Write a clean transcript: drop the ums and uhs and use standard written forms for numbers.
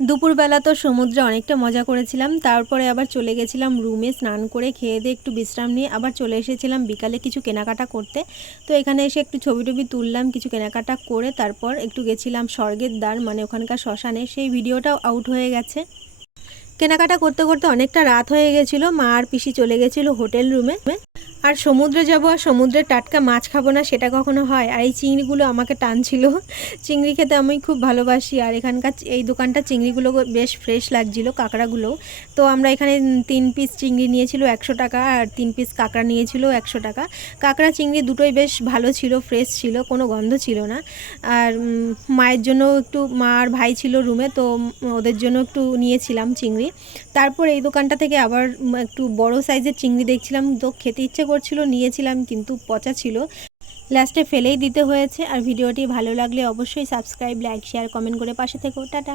দুপুরবেলা তো সমুদ্রে অনেকটা মজা করেছিলাম। তারপরে আবার চলে গেছিলাম রুমে, স্নান করে খেয়ে দিয়ে একটু বিশ্রাম নিয়ে আবার চলে এসেছিলাম বিকালে কিছু কেনাকাটা করতে। তো এখানে এসে একটু ছবি টবি তুললাম, কিছু কেনাকাটা করে তারপর একটু গেছিলাম স্বর্গের দ্বার মানে ওখানকার শ্মশানে, সেই ভিডিওটাও আউট হয়ে গেছে। কেনাকাটা করতে করতে অনেকটা রাত হয়ে গেছিলো। মা আর পিসি চলে গেছিলো হোটেল রুমে। আর সমুদ্রে যাবো আর সমুদ্রের টাটকা মাছ খাবো না সেটা কখনো হয়? আর এই চিংড়িগুলো আমাকে টানছিল। চিংড়ি খেতে আমি খুব ভালোবাসি। আর এখানকার এই দোকানটা চিংড়িগুলো বেশ ফ্রেশ লাগছিলো, কাঁকড়াগুলো। তো আমরা এখানে 3 পিস চিংড়ি নিয়েছিল 100 টাকা, আর 3 পিস কাঁকড়া নিয়েছিল 100 টাকা। কাঁকড়া চিংড়ি দুটোই বেশ ভালো ছিল, ফ্রেশ ছিল, কোনো গন্ধ ছিল না। আর মায়ের জন্য একটু, মা আর ভাই ছিল রুমে, তো ওদের জন্য একটু নিয়েছিলাম চিংড়ি। তারপর এই দোকানটা থেকে আবার একটু বড় সাইজের চিংড়ি দেখছিলাম, তো খেতে ইচ্ছে করছিল, নিয়েছিলাম, কিন্তু পচা ছিল, লাস্টে ফেলেই দিতে হয়েছে। আর ভিডিওটি ভালো লাগলে অবশ্যই সাবস্ক্রাইব, লাইক, শেয়ার, কমেন্ট করে পাশে থেকো। টাটা।